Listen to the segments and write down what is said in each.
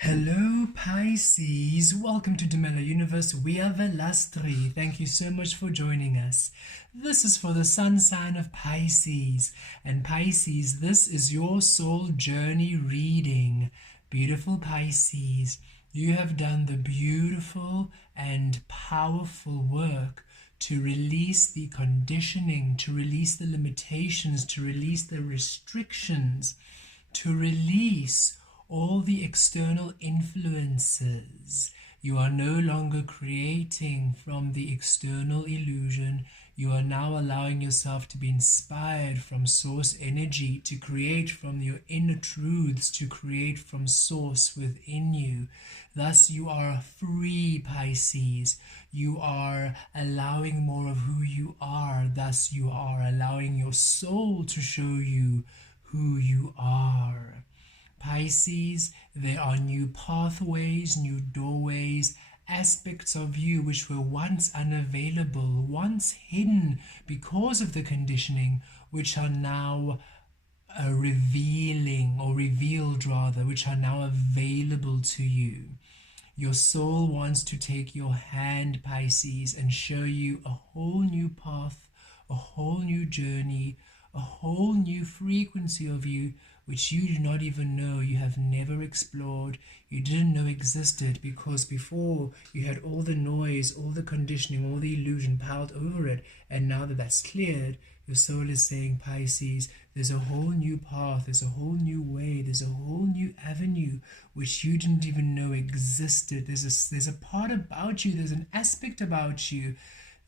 Hello Pisces, welcome to Demella Universe. We are Vel'Astri. Thank you so much for joining us. This is for the sun sign of Pisces. And Pisces, this is your soul journey reading. Beautiful Pisces, you have done the beautiful and powerful work to release the conditioning, to release the limitations, to release the restrictions, to release all the external influences. You are no longer creating from the external illusion. You are now allowing yourself to be inspired from source energy, to create from your inner truths, to create from source within you. Thus you are free, Pisces. You are allowing more of who you are. Thus you are allowing your soul to show you who you are. Pisces, there are new pathways, new doorways, aspects of you which were once unavailable, once hidden because of the conditioning, which are now revealing, or revealed rather, which are now available to you. Your soul wants to take your hand, Pisces, and show you a whole new path, a whole new journey, a whole new frequency of you, which you do not even know, you have never explored, you didn't know existed, because before you had all the noise, all the conditioning, all the illusion piled over it, and now that that's cleared, your soul is saying, Pisces, there's a whole new path, there's a whole new way, there's a whole new avenue which you didn't even know existed. There's a part about you, there's an aspect about you,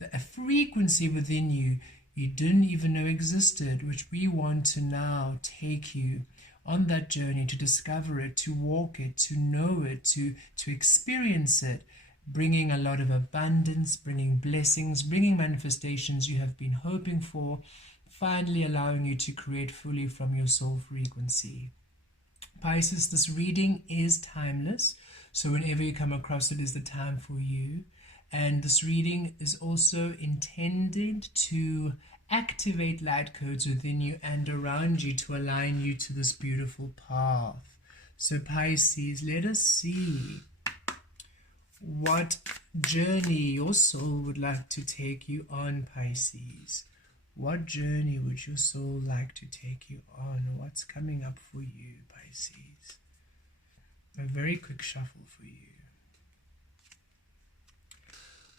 a frequency within you you didn't even know existed, which we want to now take you on that journey to discover it, to walk it, to know it, to experience it, bringing a lot of abundance, bringing blessings, bringing manifestations you have been hoping for, finally allowing you to create fully from your soul frequency. Pisces, this reading is timeless, so whenever you come across it is the time for you. And this reading is also intended to activate light codes within you and around you to align you to this beautiful path. So Pisces, let us see what journey your soul would like to take you on, Pisces. What journey would your soul like to take you on? What's coming up for you, Pisces? A very quick shuffle for you.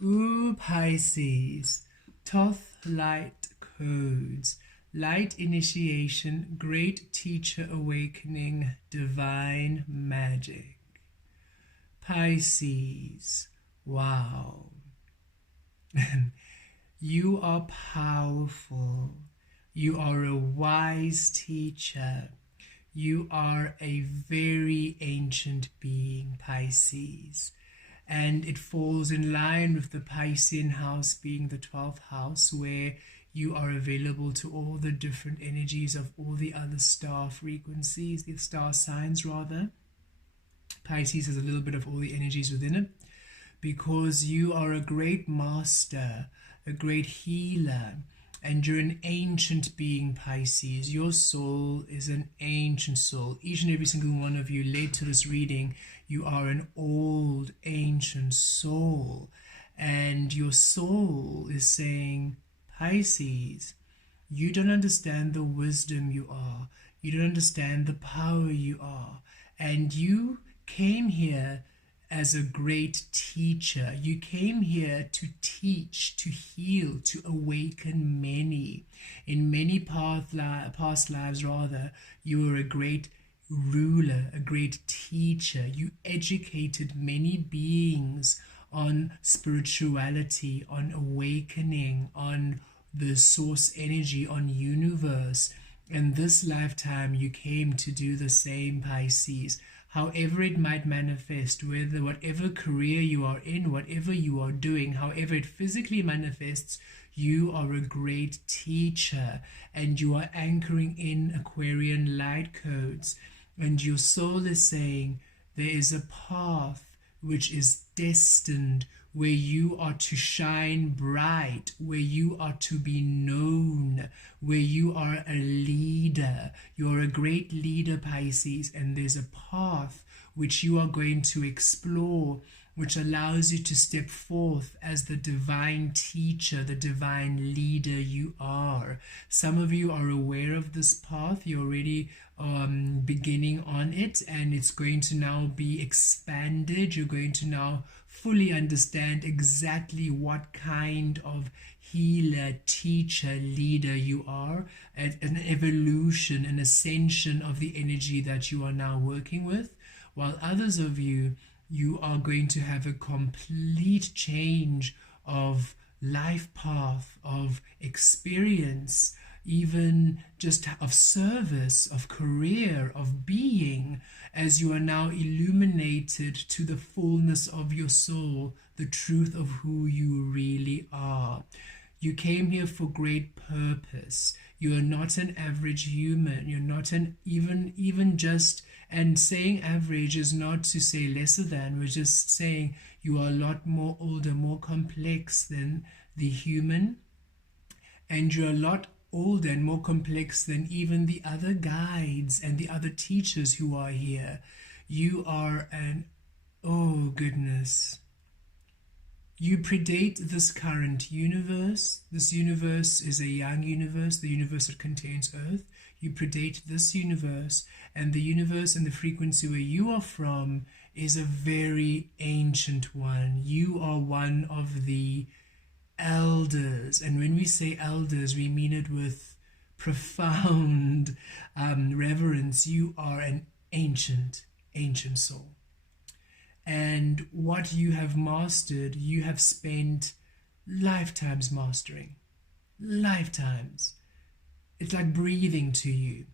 Ooh, Pisces, Thoth light codes, light initiation, great teacher awakening, divine magic. Pisces, wow. You are powerful. You are a wise teacher. You are a very ancient being, Pisces. And it falls in line with the Piscean house being the 12th house, where you are available to all the different energies of all the other star frequencies, the star signs rather. Pisces has a little bit of all the energies within it, because you are a great master, a great healer, and you're an ancient being, Pisces. Your soul is an ancient soul. Each and every single one of you led to this reading, you are an old, ancient soul. And your soul is saying, Pisces, you don't understand the wisdom you are. You don't understand the power you are. And you came here as a great teacher. You came here to teach, to heal, to awaken many. In many past lives, rather, you were a great ruler, a great teacher. You educated many beings on spirituality, on awakening, on the source energy, on universe. And this lifetime you came to do the same, Pisces. However it might manifest, whatever career you are in, whatever you are doing, however it physically manifests, you are a great teacher, and you are anchoring in Aquarian light codes. And your soul is saying there is a path which is destined, where you are to shine bright, where you are to be known, where you are a leader. You're a great leader, Pisces, and there's a path which you are going to explore, which allows you to step forth as the divine teacher, the divine leader you are. Some of you are aware of this path. You're already beginning on it, and it's going to now be expanded. You're going to now fully understand exactly what kind of healer, teacher, leader you are, an evolution, an ascension of the energy that you are now working with, while others of you, you are going to have a complete change of life path, of experience, even just of service, of career, of being, as you are now illuminated to the fullness of your soul, the truth of who you really are. You came here for great purpose. You are not an average human. You're not an even just, and saying average is not to say lesser than. We're just saying you are a lot more older, more complex than the human. And you're a lot older and more complex than even the other guides and the other teachers who are here. You are an, oh goodness, you predate this current universe. This universe is a young universe, the universe that contains Earth. You predate this universe, and the universe and the frequency where you are from is a very ancient one. You are one of the elders, and when we say elders, we mean it with profound reverence. You are an ancient soul. And what you have mastered, you have spent lifetimes mastering. Lifetimes. It's like breathing to you.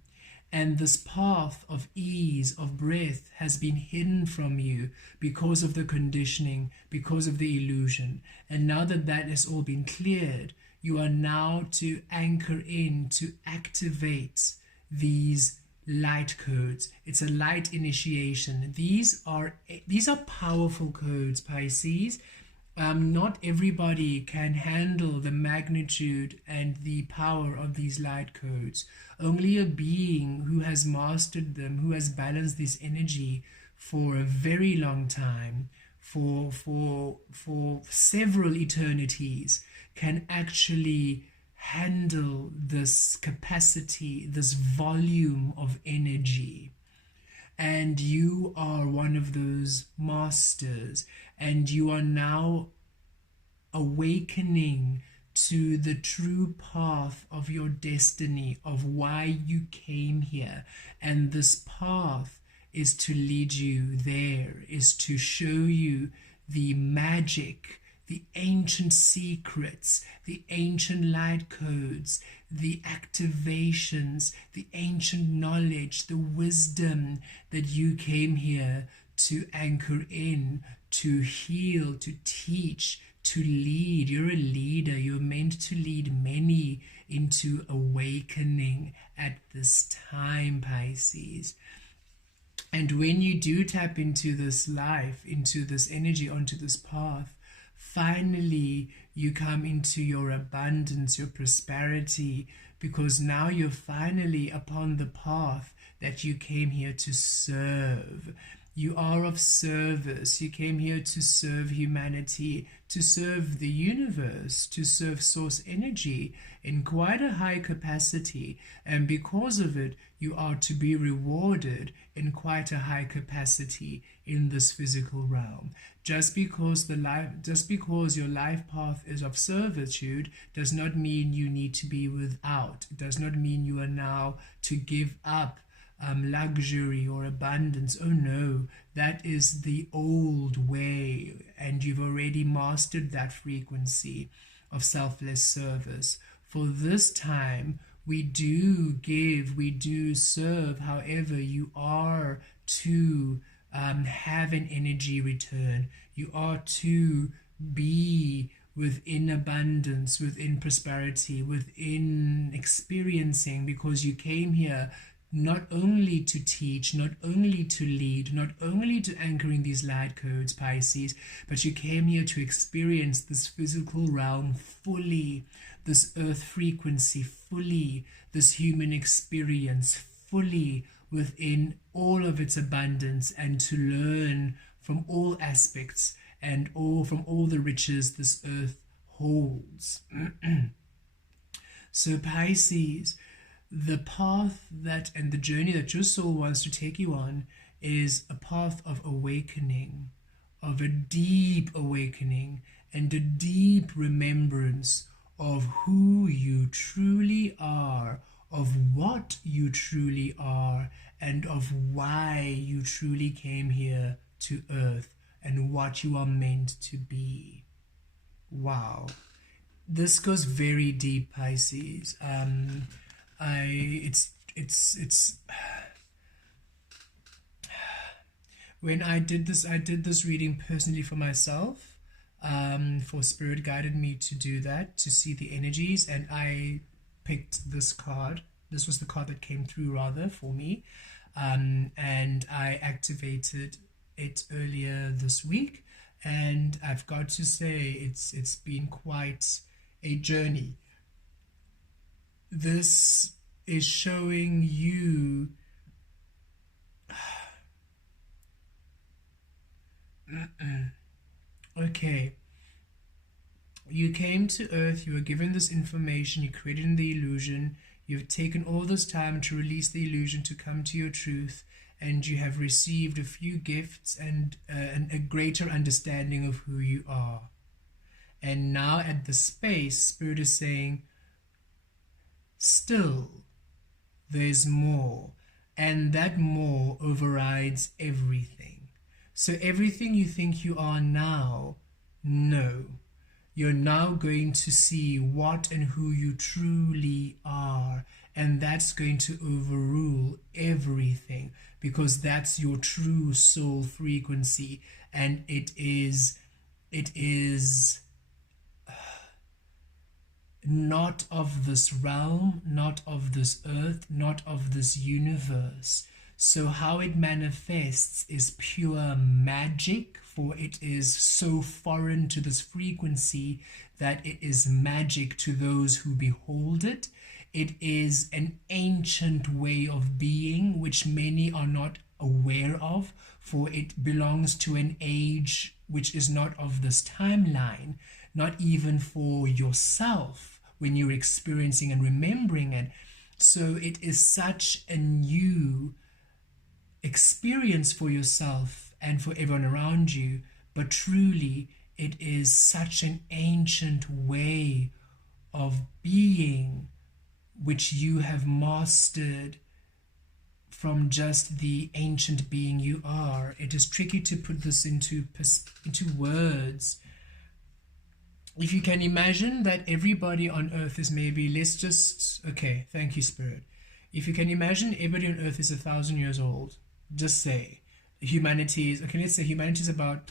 And this path of ease, of breath, has been hidden from you because of the conditioning, because of the illusion. And now that that has all been cleared, you are now to anchor in, to activate these light codes. It's a light initiation. These are powerful codes, Pisces. Not everybody can handle the magnitude and the power of these light codes. Only a being who has mastered them, who has balanced this energy for a very long time, for several eternities, can actually handle this capacity, this volume of energy. And you are one of those masters, and you are now awakening to the true path of your destiny, of why you came here. And this path is to lead you there, is to show you the magic, the ancient secrets, the ancient light codes, the activations, the ancient knowledge, the wisdom that you came here to anchor in, to heal, to teach, to lead. You're a leader. You're meant to lead many into awakening at this time, Pisces. And when you do tap into this life, into this energy, onto this path, finally you come into your abundance, your prosperity, because now you're finally upon the path that you came here to serve. You are of service. You came here to serve humanity, to serve the universe, to serve source energy in quite a high capacity. And because of it, you are to be rewarded in quite a high capacity in this physical realm. Just because your life path is of servitude does not mean you need to be without. It does not mean you are now to give up luxury or abundance. Oh no, that is the old way, and you've already mastered that frequency of selfless service. For this time, we do give, we do serve. However, you are to have an energy return. You are to be within abundance, within prosperity, within experiencing, because you came here not only to teach, not only to lead, not only to anchor in these light codes, Pisces, but you came here to experience this physical realm fully, this earth frequency fully, this human experience fully, within all of its abundance and to learn from all aspects and from all the riches this earth holds. So Pisces, the path that and the journey that your soul wants to take you on is a path of awakening, of a deep awakening and a deep remembrance of who you truly are, of what you truly are, and of why you truly came here to earth and what you are meant to be. Wow. This goes very deep, Pisces. When I did this reading personally for myself, for Spirit guided me to do that, to see the energies, and I picked this card. This was the card that came through rather for me, and I activated it earlier this week, and I've got to say it's been quite a journey. This is showing you okay, you came to earth, you were given this information, you created the illusion, you've taken all this time to release the illusion to come to your truth, and you have received a few gifts and a greater understanding of who you are. And now at the space, Spirit is saying, still, there's more, and that more overrides everything. So everything you think you are now, no. You're now going to see what and who you truly are, and that's going to overrule everything, because that's your true soul frequency, and it is not of this realm, not of this earth, not of this universe. So how it manifests is pure magic, for it is so foreign to this frequency that it is magic to those who behold it. It is an ancient way of being which many are not aware of, for it belongs to an age which is not of this timeline, not even for yourself when you're experiencing and remembering it. So it is such a new experience for yourself and for everyone around you, but truly it is such an ancient way of being which you have mastered from just the ancient being you are. It is tricky to put this into words. If you can imagine that everybody on earth is maybe, okay, thank you, Spirit. If you can imagine everybody on earth is 1,000 years old, just say humanity is, okay, let's say humanity is about,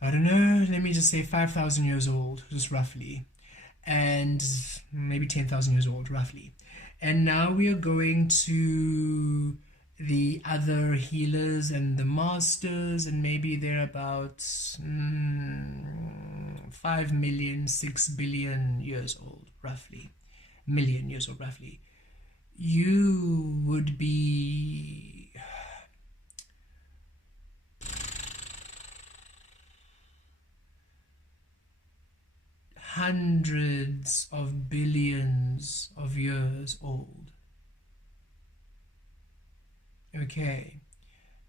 I don't know, let me just say 5,000 years old, just roughly, and maybe 10,000 years old, roughly. And now we are going to the other healers and the masters, and maybe they're about 5 million, 6 billion years old, roughly, million years old, roughly. You would be hundreds of billions of years old. Okay,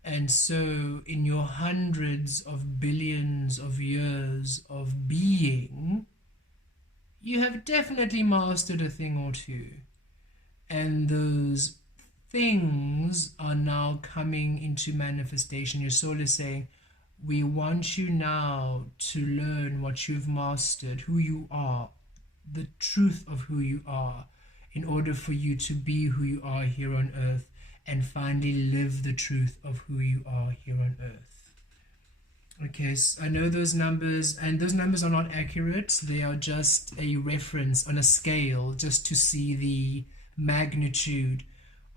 and so in your hundreds of billions of years of being, you have definitely mastered a thing or two, and those things are now coming into manifestation. Your soul is saying, we want you now to learn what you've mastered, who you are, the truth of who you are, in order for you to be who you are here on earth, and finally live the truth of who you are here on earth. Okay, so I know those numbers, and those numbers are not accurate. They are just a reference on a scale, just to see the magnitude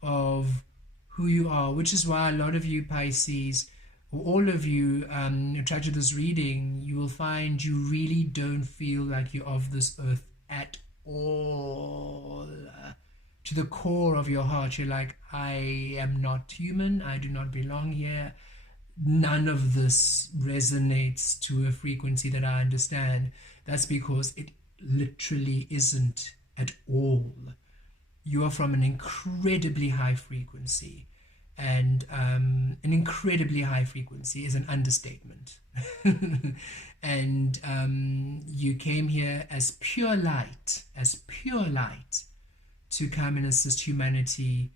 of who you are, which is why a lot of you Pisces, or all of you, try to this reading, you will find you really don't feel like you're of this earth at all. to the core of your heart, you're like, I am not human, I do not belong here, none of this resonates to a frequency that I understand. That's because it literally isn't at all. You are from an incredibly high frequency, and an incredibly high frequency is an understatement. And you came here as pure light, to come and assist humanity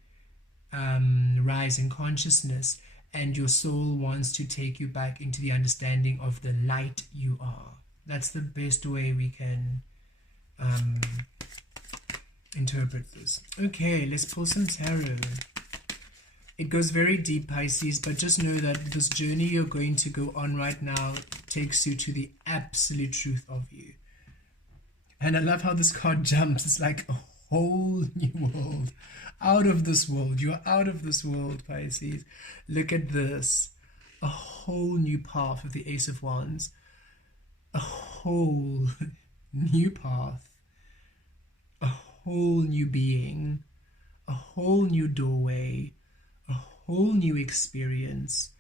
rise in consciousness, and your soul wants to take you back into the understanding of the light you are. That's the best way we can interpret this. Okay, let's pull some tarot. It goes very deep, Pisces, but just know that this journey you're going to go on right now takes you to the absolute truth of you. And I love how this card jumps. It's like a whole new world. Out of this world. You're out of this world, Pisces. Look at this. A whole new path with the Ace of Wands. A whole new path. A whole new being. A whole new doorway. A whole new experience.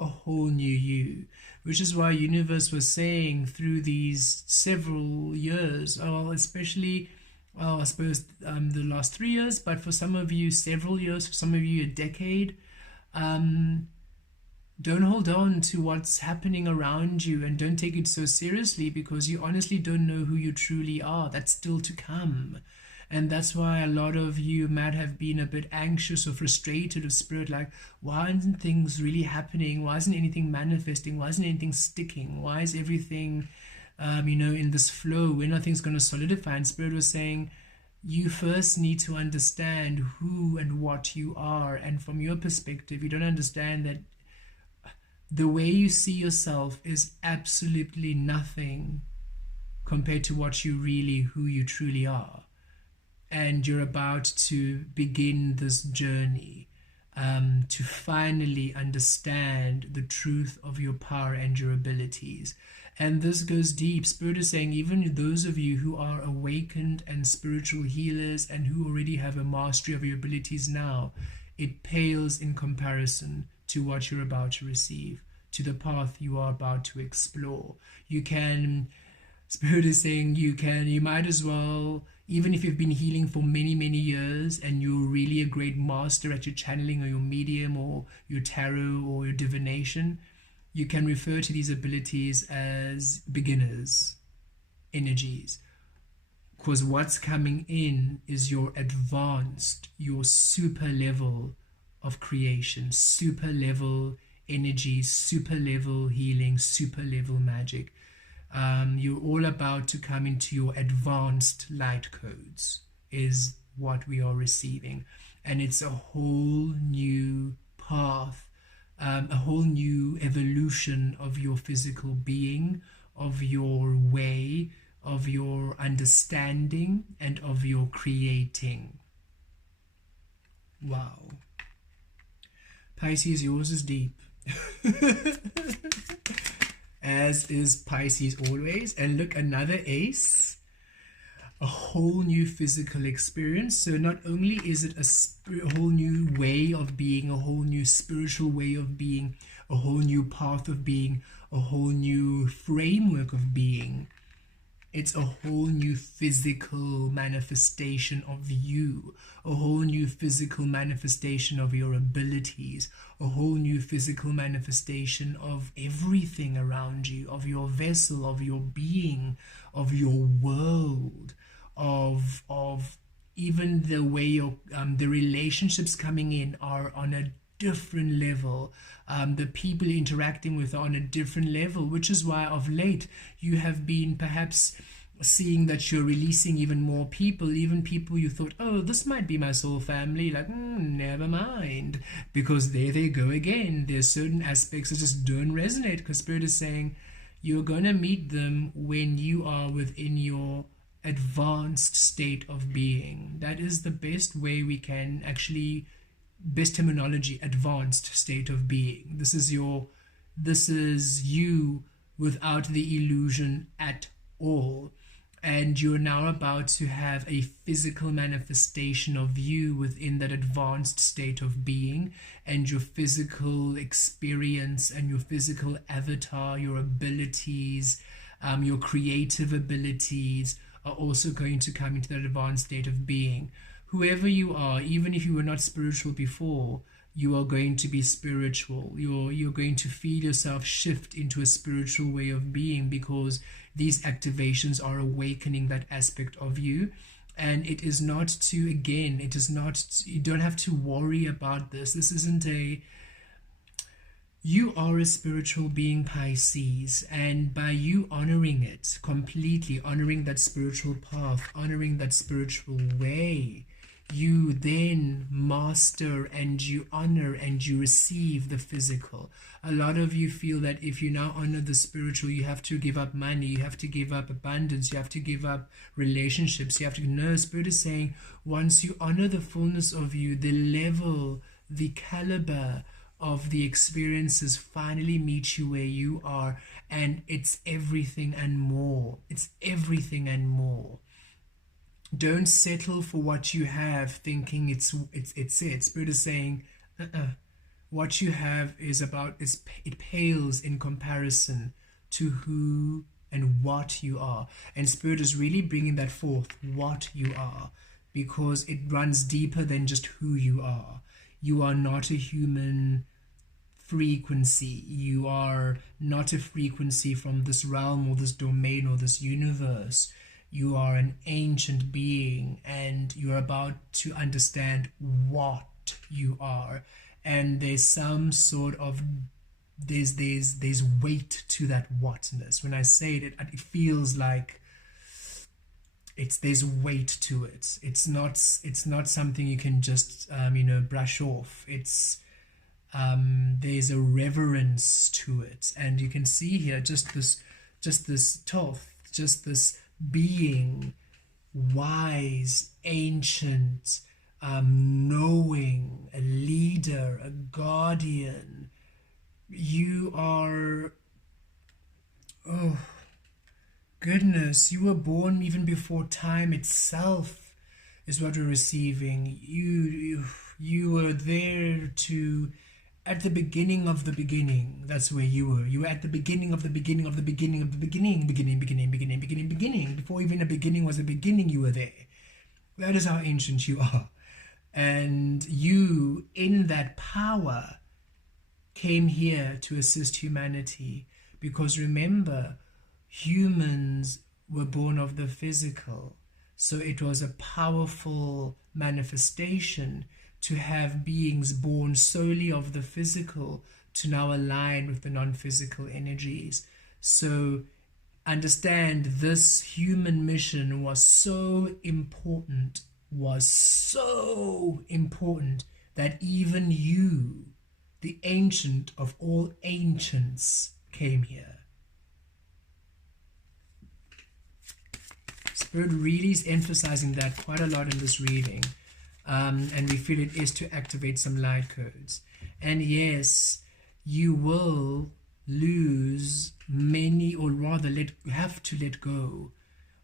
A whole new you. Which is why universe was saying through these several years, especially, I suppose the last 3 years, but for some of you several years, for some of you a decade, don't hold on to what's happening around you, and don't take it so seriously, because you honestly don't know who you truly are. That's still to come. And that's why a lot of you might have been a bit anxious or frustrated of spirit, like, why isn't things really happening? Why isn't anything manifesting? Why isn't anything sticking? Why is everything, in this flow? When are things going to solidify? And spirit was saying, you first need to understand who and what you are. And from your perspective, you don't understand that the way you see yourself is absolutely nothing compared to who you truly are. And you're about to begin this journey to finally understand the truth of your power and your abilities. And this goes deep. Spirit is saying, even those of you who are awakened and spiritual healers and who already have a mastery of your abilities now, it pales in comparison to what you're about to receive, to the path you are about to explore. Spirit is saying you might as well, even if you've been healing for many, many years and you're really a great master at your channeling or your medium or your tarot or your divination, you can refer to these abilities as beginners energies. Because what's coming in is your advanced, your super level of creation, super level energy, super level healing, super level magic. You're all about to come into your advanced light codes is what we are receiving. And it's a whole new path, a whole new evolution of your physical being, of your way, of your understanding, and of your creating. Wow. Pisces, yours is deep. As is Pisces always. And look, another ace, a whole new physical experience. So not only is it a whole new way of being, a whole new spiritual way of being, a whole new path of being, a whole new framework of being, it's a whole new physical manifestation of you, a whole new physical manifestation of your abilities, a whole new physical manifestation of everything around you, of your vessel, of your being, of your world, of even the way the relationships coming in are on a different level. The people you're interacting with are on a different level, which is why of late you have been perhaps seeing that you're releasing even more people, even people you thought, oh, this might be my soul family, like, never mind, because there they go again. There's certain aspects that just don't resonate, because Spirit is saying you're going to meet them when you are within your advanced state of being. That is the best way we can actually, best terminology, advanced state of being. This is you without the illusion at all. and you're now about to have a physical manifestation of you within that advanced state of being, and your physical experience and your physical avatar, your abilities, your creative abilities are also going to come into that advanced state of being. Whoever you are, even if you were not spiritual before, you are going to be spiritual. You're going to feel yourself shift into a spiritual way of being, because these activations are awakening that aspect of you. And it is not to, again, it is not, you don't have to worry about this. This isn't a, you are a spiritual being, Pisces, and by you honoring it completely, honoring that spiritual path, honoring that spiritual way, you then master and you honor and you receive the physical. A lot of you feel that if you now honor the spiritual, you have to give up money, you have to give up abundance, you have to give up relationships, you have to. No, Spirit is saying once you honor the fullness of you, the level, the caliber of the experiences finally meet you where you are, and it's everything and more. It's everything and more. Don't settle for what you have thinking it's it. Spirit is saying what you have is about, it pales in comparison to who and what you are. And Spirit is really bringing that forth, what you are, because it runs deeper than just who you are. You are not a human frequency. You are not a frequency from this realm or this domain or this universe. You are an ancient being, and you're about to understand what you are. And there's some sort of, there's weight to that whatness. When I say it, it feels like there's weight to it. It's not something you can just brush off. It's there's a reverence to it, and you can see here just this Thoth, just this being, wise, ancient, knowing, a leader, a guardian. You are, oh goodness, you were born even before time itself is what we're receiving. You were there to, at the beginning of the beginning. That's where you were. You were at the beginning of the beginning of the beginning of the beginning. Before even a beginning was a beginning, you were there. That is how ancient you are. And you, in that power, came here to assist humanity. Because remember, humans were born of the physical. So it was a powerful manifestation to have beings born solely of the physical to now align with the non-physical energies. So understand, this human mission was so important that even you, the ancient of all ancients, came here. Spirit really is emphasizing that quite a lot in this reading. And we feel it is to activate some light codes. And yes, you will lose many, or rather have to let go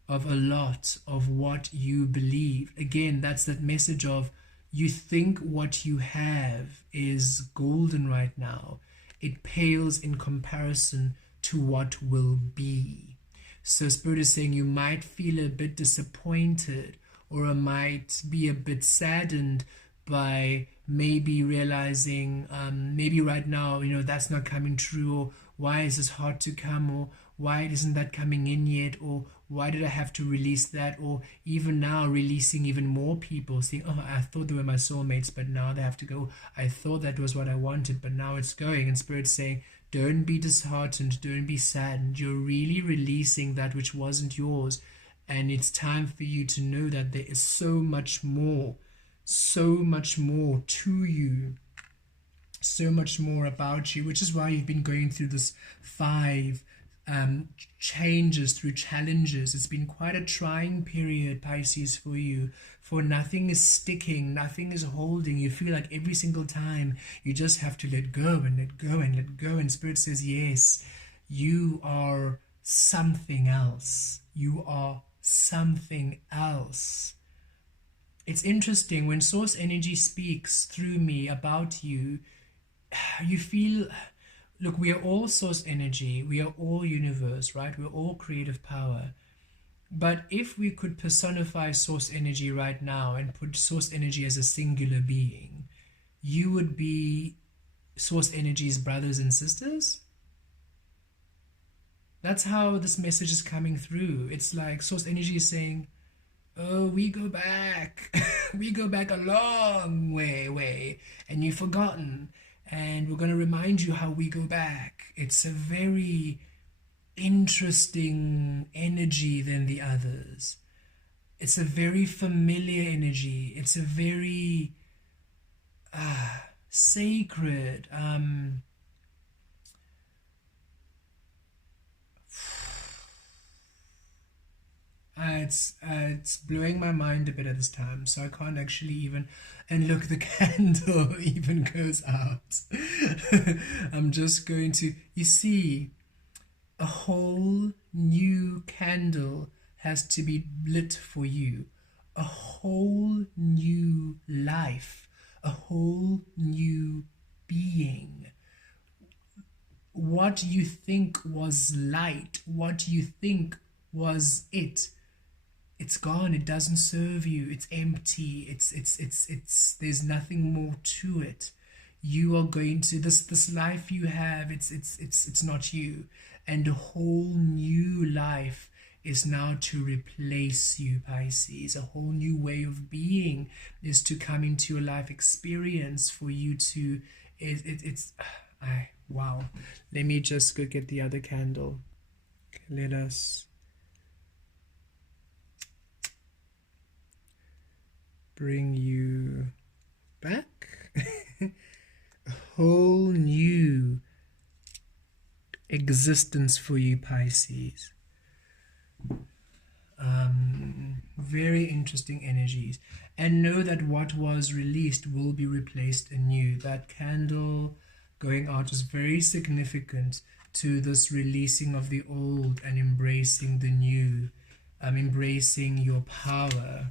of a lot of what you believe. Again, that's that message of, you think what you have is golden right now. It pales in comparison to what will be. So Spirit is saying you might feel a bit disappointed, or might be a bit saddened by maybe realizing maybe right now, that's not coming true, or why is this hard to come, or why isn't that coming in yet, or why did I have to release that, or even now releasing even more people saying, oh, I thought they were my soulmates, but now they have to go. I thought that was what I wanted, but now it's going. And Spirit's saying, don't be disheartened, don't be saddened. You're really releasing that which wasn't yours. And it's time for you to know that there is so much more to you, so much more about you, which is why you've been going through this 5 changes, through challenges. It's been quite a trying period, Pisces, for you, for nothing is sticking, nothing is holding. You feel like every single time you just have to let go and let go and let go. And Spirit says, yes, you are something else. You are something else. It's interesting when source energy speaks through me about you, you feel, look, we are all source energy, we are all universe, right? We're all creative power. But if we could personify source energy right now and put source energy as a singular being, you would be source energy's brothers and sisters. That's how this message is coming through. It's like source energy is saying, oh, we go back. We go back a long way, and you've forgotten. And we're going to remind you how we go back. It's a very interesting energy than the others. It's a very familiar energy. It's a very sacred, it's blowing my mind a bit at this time, so I can't actually even, and look, the candle even goes out. I'm just going to, you see, a whole new candle has to be lit for you. A whole new life, a whole new being. What you think was light, what you think was it's gone. It doesn't serve you. It's empty. It's there's nothing more to it. You are going to this life you have, it's not you. And a whole new life is now to replace you, Pisces. A whole new way of being is to come into your life experience for you to wow. Let me just go get the other candle. Let us bring you back. A whole new existence for you, Pisces. Very interesting energies. And know that what was released will be replaced anew. That candle going out is very significant to this releasing of the old and embracing the new, embracing your power.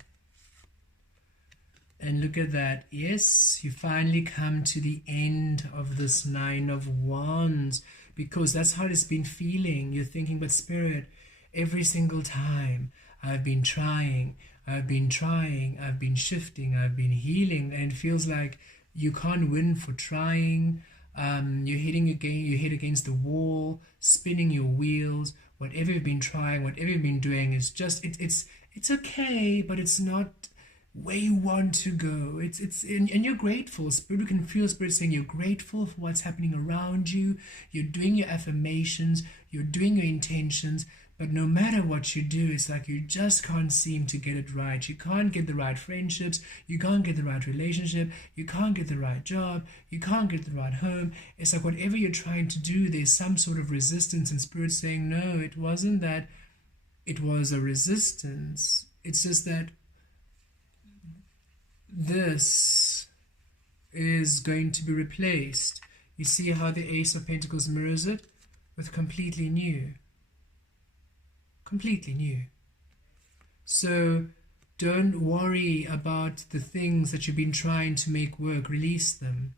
And look at that. Yes, you finally come to the end of this Nine of Wands, because that's how it's been feeling. You're thinking, but Spirit, every single time I've been trying, I've been shifting, I've been healing, and it feels like you can't win for trying. You're hit against the wall, spinning your wheels. Whatever you've been trying, whatever you've been doing, is just it's okay, but it's not where you want to go. And you're grateful. Spirit can feel Spirit saying you're grateful for what's happening around you. You're doing your affirmations, you're doing your intentions, but no matter what you do, it's like you just can't seem to get it right. You can't get the right friendships, you can't get the right relationship, you can't get the right job, you can't get the right home. It's like whatever you're trying to do, there's some sort of resistance, and Spirit saying, no, it wasn't that it was a resistance. It's just that this is going to be replaced. You see how the Ace of Pentacles mirrors it with completely new. Completely new. So don't worry about the things that you've been trying to make work. Release them.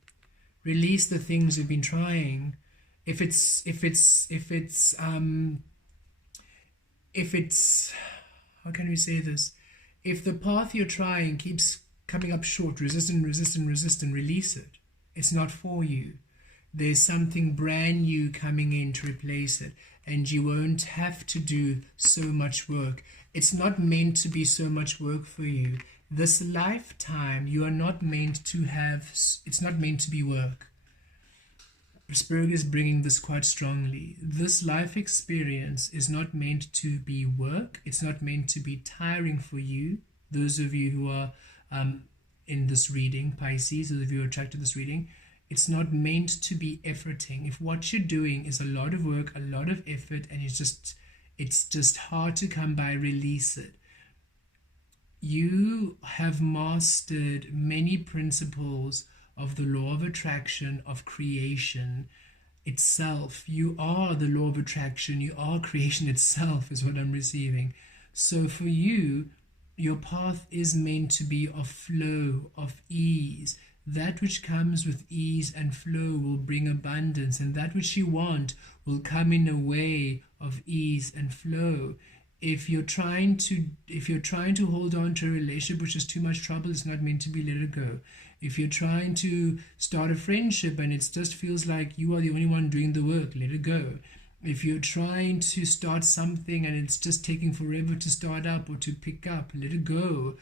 Release the things you've been trying. If it's how can we say this? If the path you're trying keeps coming up short, resistant, release it. It's not for you. There's something brand new coming in to replace it, and you won't have to do so much work. It's not meant to be so much work for you. This lifetime, you are not meant to have, it's not meant to be work. Spirit is bringing this quite strongly. This life experience is not meant to be work. It's not meant to be tiring for you. Those of you who are in this reading, Pisces, those of you who are attracted to this reading, it's not meant to be efforting. If what you're doing is a lot of work, a lot of effort, and it's just hard to come by, release it. You have mastered many principles of the law of attraction, of creation itself. You are the law of attraction. You are creation itself, is what I'm receiving. So for you, your path is meant to be of flow, of ease. That which comes with ease and flow will bring abundance, and that which you want will come in a way of ease and flow. If you're trying to hold on to a relationship which is too much trouble, it's not meant to be, let it go. If you're trying to start a friendship and it just feels like you are the only one doing the work, let it go. If you're trying to start something and it's just taking forever to start up or to pick up, let it go.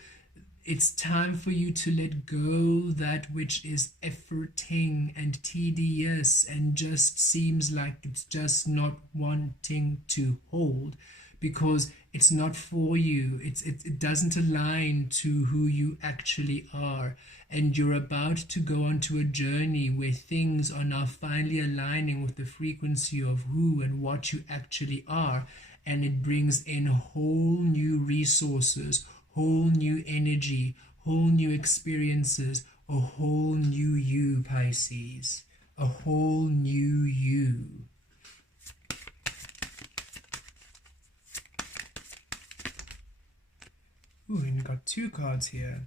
It's time for you to let go that which is efforting and tedious and just seems like it's just not wanting to hold, because it's not for you. It doesn't align to who you actually are. And you're about to go onto a journey where things are now finally aligning with the frequency of who and what you actually are. And it brings in whole new resources, whole new energy, whole new experiences, a whole new you, Pisces. A whole new you. Ooh, and you got 2 cards here.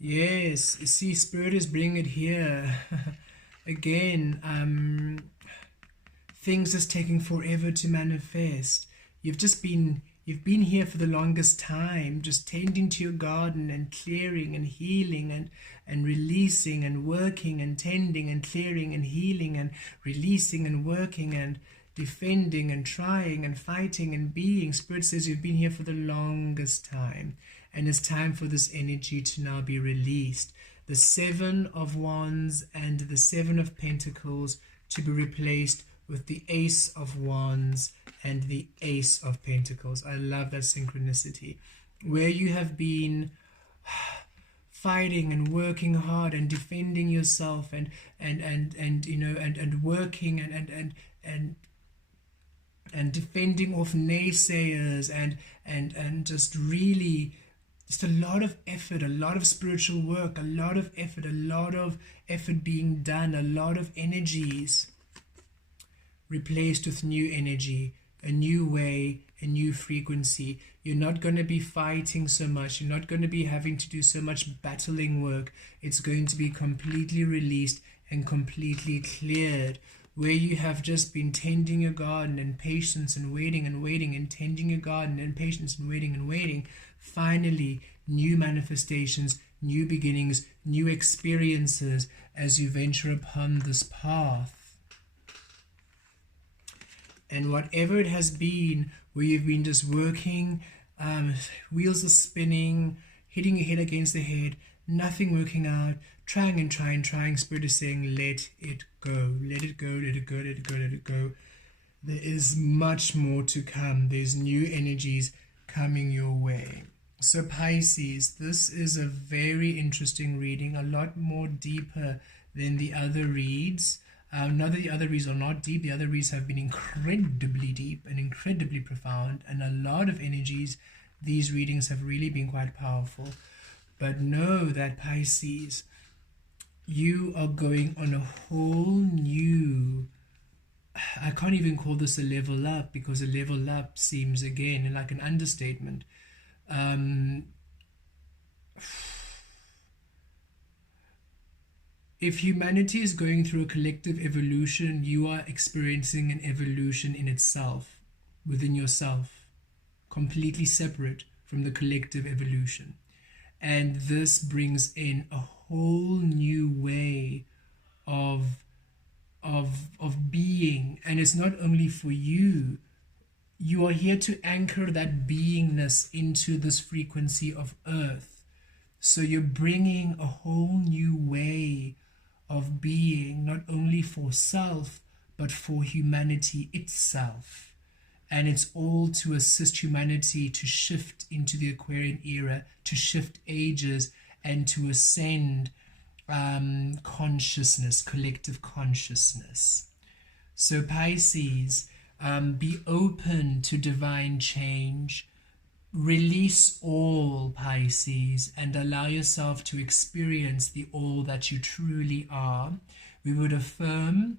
Yes, see, Spirit is bringing it here. Again, things is taking forever to manifest. You've been here for the longest time, just tending to your garden and clearing and healing and releasing and working and tending and clearing and healing and releasing and working and defending and trying and fighting and being. Spirit says you've been here for the longest time, and it's time for this energy to now be released. The 7 of Wands and the 7 of Pentacles to be replaced with the Ace of Wands and the Ace of Pentacles. I love that synchronicity. Where you have been fighting and working hard and defending yourself and you know and working and defending off naysayers and just really just a lot of effort, a lot of spiritual work, a lot of effort being done, a lot of energies replaced with new energy, a new way, a new frequency. You're not going to be fighting so much. You're not going to be having to do so much battling work. It's going to be completely released and completely cleared. Where you have just been tending your garden and patience and waiting and tending your garden and patience and waiting, finally new manifestations, new beginnings, new experiences as you venture upon this path. And whatever it has been, where you've been just working, wheels are spinning, hitting your head against the head, nothing working out, trying, Spirit is saying, let it go, let it go, let it go, let it go, let it go. There is much more to come. There's new energies coming your way. So Pisces, this is a very interesting reading, a lot more deeper than the other reads. Not that the other reads are not deep. The other reads have been incredibly deep and incredibly profound, and a lot of energies. These readings have really been quite powerful. But know that Pisces, you are going on a whole new, I can't even call this a level up, because a level up seems again like an understatement. If humanity is going through a collective evolution, you are experiencing an evolution in itself, within yourself, completely separate from the collective evolution. And this brings in a whole new way of being. And it's not only for you. You are here to anchor that beingness into this frequency of earth. So you're bringing a whole new way of being, not only for self, but for humanity itself. And it's all to assist humanity to shift into the Aquarian era, to shift ages, and to ascend consciousness, collective consciousness. So Pisces, be open to divine change. Release all, Pisces, and allow yourself to experience the all that you truly are. We would affirm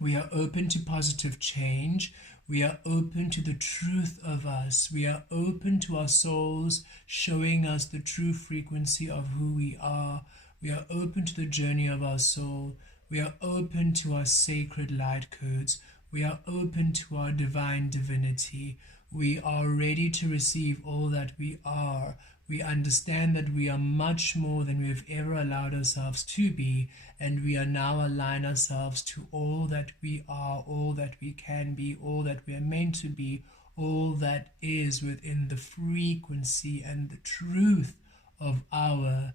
We are open to positive change. We are open to the truth of us. We are open to our souls showing us the true frequency of who we are. We are open to the journey of our soul. We are open to our sacred light codes. We are open to our divine divinity. We are ready to receive all that we are. We understand that we are much more than we have ever allowed ourselves to be, and we are now align ourselves to all that we are, all that we can be, all that we are meant to be, all that is within the frequency and the truth of our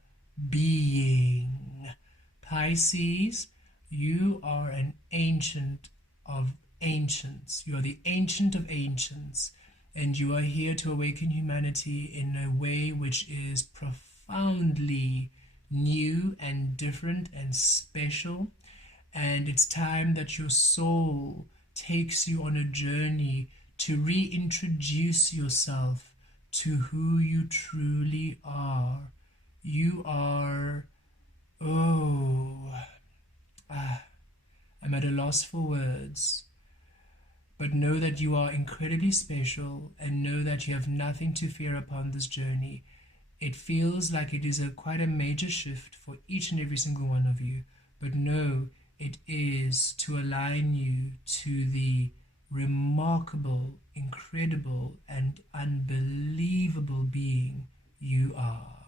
being. Pisces, you are an ancient of ancients. You are the ancient of ancients, and you are here to awaken humanity in a way which is profoundly new and different and special. And it's time that your soul takes you on a journey to reintroduce yourself to who you truly are. You are, I'm at a loss for words. But know that you are incredibly special, and know that you have nothing to fear upon this journey. It feels like it is quite a major shift for each and every single one of you, but know it is to align you to the remarkable, incredible, and unbelievable being you are.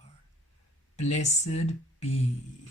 Blessed be.